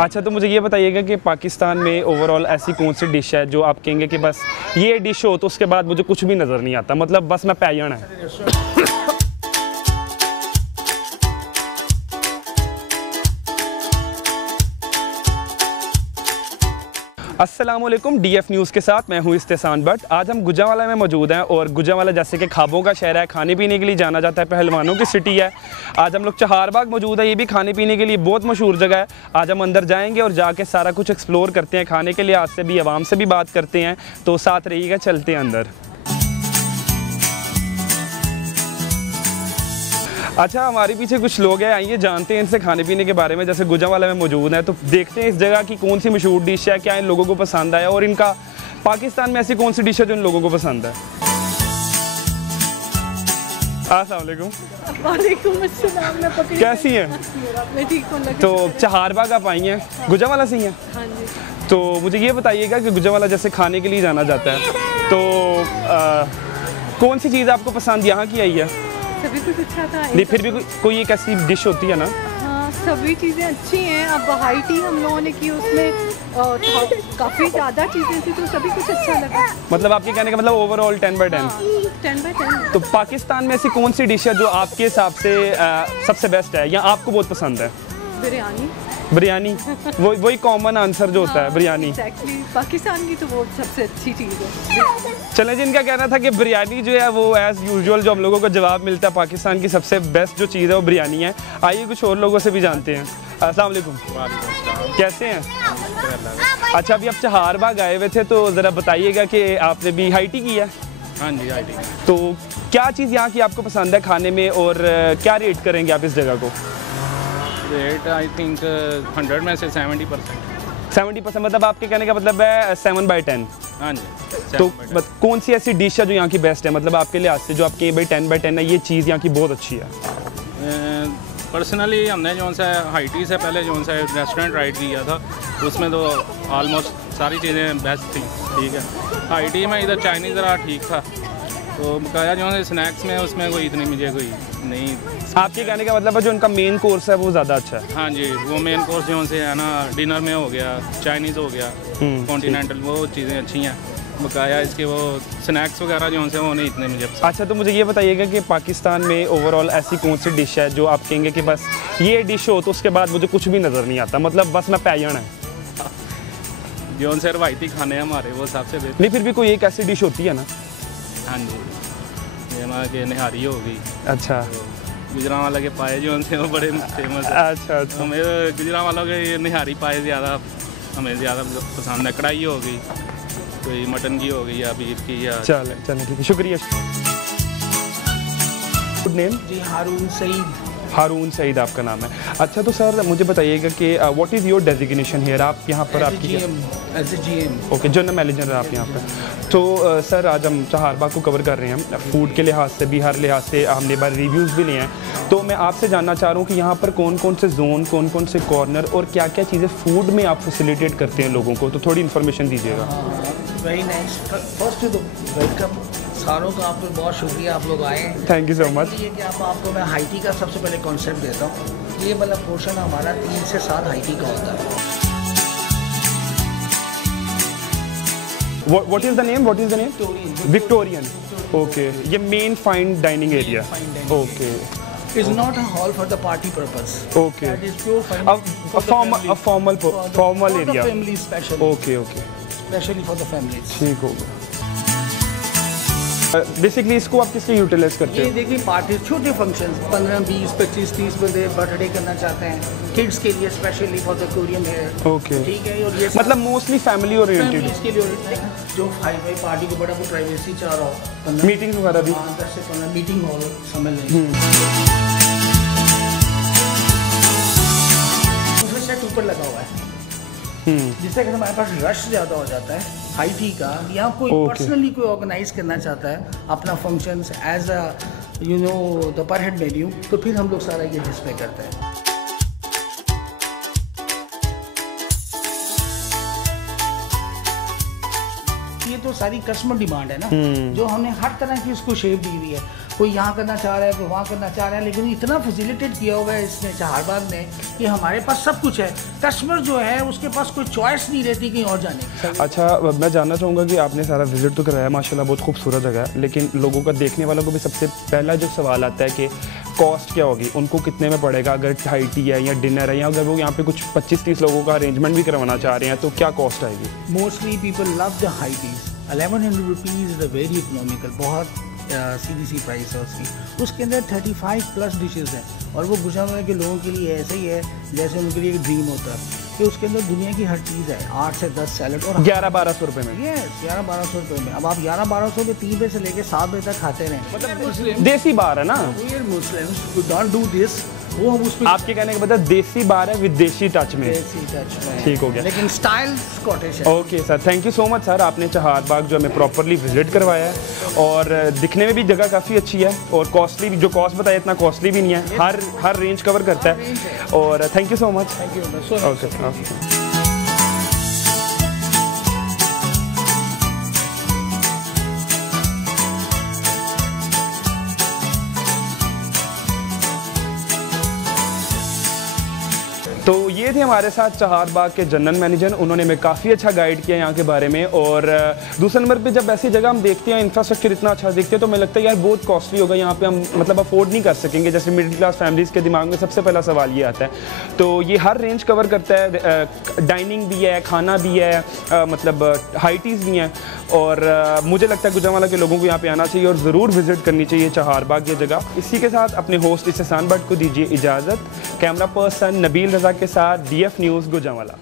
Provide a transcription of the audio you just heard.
अच्छा, तो मुझे ये बताइएगा कि पाकिस्तान में ओवरऑल ऐसी कौन सी डिश है जो आप कहेंगे कि बस ये डिश हो तो उसके बाद मुझे कुछ भी नज़र नहीं आता, मतलब बस मैं पैयन है। अस्सलामुअलैकुम, डीएफ न्यूज़ के साथ मैं हूं इस्तेसान भट्ट। आज हम गुजरांवाला में मौजूद हैं और गुजरांवाला जैसे कि ख्वाबों का शहर है, खाने पीने के लिए जाना जाता है, पहलवानों की सिटी है। आज हम लोग चहारबाग मौजूद है, ये भी खाने पीने के लिए बहुत मशहूर जगह है। आज हम अंदर जाएंगे और जाके सारा कुछ एक्सप्लोर करते हैं, खाने के लिहाज से भी, आवाम से भी बात करते हैं। तो साथ रहिएगा, चलते हैं अंदर। अच्छा, हमारे पीछे कुछ लोग हैं, आइए जानते हैं इनसे खाने पीने के बारे में। जैसे गुजरांवाला में मौजूद है तो देखते हैं इस जगह की कौन सी मशहूर डिश है, क्या इन लोगों को पसंद आया और इनका पाकिस्तान में ऐसी कौन सी डिश है जो इन लोगों को पसंद है। अस्सलाम वालेकुम। वालेकुम अस्सलाम। कैसी हैं? मैं ठीक हूं। तो चहारबाग आप आई हैं, गुजरांवाला से ही हैं? हाँ जी। तो मुझे ये बताइएगा कि गुजरांवाला जैसे खाने के लिए जाना जाता है तो कौन सी चीज़ आपको पसंद यहाँ की आई है? सभी कुछ अच्छा था। नहीं, फिर भी कोई एक ऐसी डिश होती है ना? हाँ, सभी चीज़ें अच्छी हैं। अब हाई टी हम लोगों ने की, उसमें काफ़ी ज़्यादा चीज़ें थी तो सभी कुछ अच्छा लगा। मतलब आपके कहने का मतलब ओवरऑल 10/10? 10/10। तो पाकिस्तान में ऐसी कौन सी डिश है जो आपके हिसाब से सबसे बेस्ट है या आपको बहुत पसंद है? बिरयानी। बिरयानी, वही कॉमन आंसर जो होता है, बिरयानी। एग्जैक्टली, पाकिस्तान की तो वो सबसे अच्छी चीज़ है। चलें, जिनका कहना था कि बिरयानी जो है वो एज़ यूजुअल जो हम लोगों को जवाब मिलता है, पाकिस्तान की सबसे बेस्ट जो चीज़ है वो बिरयानी है। आइए कुछ और लोगों से भी जानते हैं। अस्सलाम वालेकुम, कैसे हैं? अच्छा, अभी आप चहारबाग आए हुए थे तो ज़रा बताइएगा कि आपने भी हाई टी की है? हाँ जी, हाई टी। तो क्या चीज़ यहाँ की आपको पसंद है खाने में और क्या रेट करेंगे आप इस जगह को? रेट आई थिंक 100 में से 70%। 70%, मतलब आपके कहने का मतलब है 7/10? हाँ जी। तो कौन सी ऐसी डिश है जो यहाँ की बेस्ट है, मतलब आपके लिहाज से, जो आपके भाई 10/10 है, ये चीज़ यहाँ की बहुत अच्छी है? पर्सनली हमने जो सा हाई टी से पहले जो सा रेस्टोरेंट राइड किया था उसमें तो ऑलमोस्ट सारी चीज़ें बेस्ट थी। ठीक है, हाई टी में इधर चाइनीज़ रहा ठीक था, तो बकाया जो है स्नैक्स में उसमें कोई इतनी मुझे कोई नहीं। आपके कहने का मतलब है जो उनका मेन कोर्स है वो ज़्यादा अच्छा है? हाँ जी, वो मेन कोर्स जो से है ना, डिनर में हो गया, चाइनीज़ हो गया, कॉन्टिनेंटल, वो चीज़ें अच्छी हैं। बकाया इसके वो स्नैक्स वगैरह जो से वो नहीं इतने मुझे। अच्छा, तो मुझे ये बताइएगा कि पाकिस्तान में ओवरऑल ऐसी कौन सी डिश है जो आप कहेंगे कि बस ये डिश हो तो उसके बाद मुझे कुछ भी नज़र नहीं आता, मतलब बस मैं पैयन है? जो से रवायती खाने हैं हमारे वो सबसे बेहतर। नहीं, फिर भी कोई एक ऐसी डिश होती है ना? हाँ जी, ये हमारा कि निहारी हो गई। अच्छा, तो गुजरांवाला के पाए जो उनसे वो बड़े फेमस है। अच्छा। हमें गुजरांवालों के ये निहारी पाए ज़्यादा हमें ज़्यादा पसंद है। कढ़ाई हो गई, कोई मटन की हो गई या बीफ की या। चले ठीक है, शुक्रिया। Good name? जी, हारून सईद। हारून सईद आपका नाम है। अच्छा, तो सर मुझे बताइएगा कि what is your designation here? आप यहाँ पर आपकी GM। ओके, जनरल मैनेजर आप यहाँ पर। तो सर आज हम चहारबाग को कवर कर रहे हैं, फूड के लिहाज से भी, हर लिहाज से हमने बार रिव्यूज़ भी लिए हैं। तो मैं आपसे जानना चाह रहा हूँ कि यहाँ पर कौन कौन से जोन, कौन कौन से कॉर्नर और क्या क्या चीज़ें फूड में आप फैसिलिटेट करते हैं लोगों को, तो थोड़ी इन्फॉर्मेशन दीजिएगा। Very nice. फर्स्ट तो वेलकम सारों का, आपको बहुत शुक्रिया आप लोग आए। Thank you so much. ये कि आपको मैं हाई टी का सबसे पहले कॉन्सेप्ट देता हूँ। ये वाला पोर्शन हमारा 3 से 7 हाई टी का होता है। What is the name? What is the name? Victorian. Okay. ये main fine dining area. Okay. It's not a hall for the party purpose. Okay. That is pure fine. A formal area. Family special. Okay. Especially for the families. ठीक होगा। Basically इसको आप किसके utilise करते ये हो? देखिए पार्टी, छोटे फंक्शन 15, 20, 25, 30 बंदे बर्थडे करना चाहते हैं किड्स के लिए, specially for the Korean hair. Okay, ठीक है। और ये मतलब मोस्टली फैमिली ओरिएंटेड इसके लिए जो हाई पार्टी को बड़ा वो प्राइवेसी चाह रहा हो, मीटिंग वगैरह भी। 10 से 15 मीटिंग हॉल समझ लें। दूसरा सेट ऊपर लगा हुआ है जिससे कि हमारे पास रश ज़्यादा हो जाता है हाई टी का, या कोई पर्सनली कोई ऑर्गेनाइज करना चाहता है अपना functions as a the per head menu, तो फिर हम लोग सारा ये डिस्प्ले करते हैं। ये तो सारी कस्टमर डिमांड है ना, जो हमने हर तरह की उसको शेप दी हुई है। कोई यहाँ करना चाह रहा है, कोई वहाँ करना चाह रहा है, लेकिन इतना फैसिलिटेट किया हुआ है इसने चहारबाग ने कि हमारे पास सब कुछ है। कस्टमर जो है उसके पास कोई चॉइस नहीं रहती कहीं और जाने की। अच्छा, मैं जानना चाहूँगा कि आपने सारा विजिट तो कराया, माशाल्लाह बहुत खूबसूरत जगह है, लेकिन लोगों का, देखने वालों को भी सबसे पहला जो सवाल आता है कि कॉस्ट क्या होगी, उनको कितने में पड़ेगा अगर हाई टी है या डिनर है, या अगर वो यहाँ पे कुछ 25-30 लोगों का अरेंजमेंट भी करवाना चाह रहे हैं तो क्या कॉस्ट आएगी? Mostly people love the high teas. 1100 rupees is a very economical, बहुत सीधी सी प्राइस है उसकी। उसके अंदर 35+ डिशेज़ हैं और वो गुजरात के लोगों के लिए ऐसे ही है जैसे उनके लिए एक ड्रीम होता है कि उसके अंदर दुनिया की हर चीज़ है। 8 से 10 सैलड और 1100-1200 रुपये में। यस, 1100-1200 रुपये में। अब आप 1100-1200 में 3 बजे से लेकर 7 बजे तक खाते रहें। मतलब देसी बार है ना? Muslims don't do this. वो हम उसमें आपके कहने का मतलब देसी बार है विद देसी टच में। देसी टच में ठीक हो गया, लेकिन स्टाइल स्कॉटिश है। Okay sir, thank you so much sir, आपने चहारबाग जो हमें प्रॉपरली विजिट करवाया है और दिखने में भी जगह काफ़ी अच्छी है और कॉस्टली भी, जो कॉस्ट बताया इतना कॉस्टली भी नहीं है, हर रेंज कवर करता है। और thank you so much. Thank you. Okay. तो ये थे हमारे साथ चहारबाग के जनरल मैनेजर, उन्होंने हमें काफ़ी अच्छा गाइड किया यहाँ के बारे में। और दूसरे नंबर पे जब ऐसी जगह हम देखते हैं, इंफ्रास्ट्रक्चर इतना अच्छा देखते हैं, तो हमें लगता है यार बहुत कॉस्टली होगा, यहाँ पे हम मतलब अफोर्ड नहीं कर सकेंगे, जैसे मिडिल क्लास फैमिलीज़ के दिमाग में सबसे पहला सवाल ये आता है। तो ये हर रेंज कवर करता है, डाइनिंग भी है, खाना भी है, मतलब हाई टीज़ भी हैं। और मुझे लगता है गुजरांवाला के लोगों को यहाँ पे आना चाहिए और ज़रूर विजिट करनी चाहिए चहारबाग ये जगह। इसी के साथ अपने होस्ट इस्तेसान भट्ट को दीजिए इजाज़त। कैमरा पर्सन नबील रज़ा के साथ DF न्यूज़ गुजरांवाला।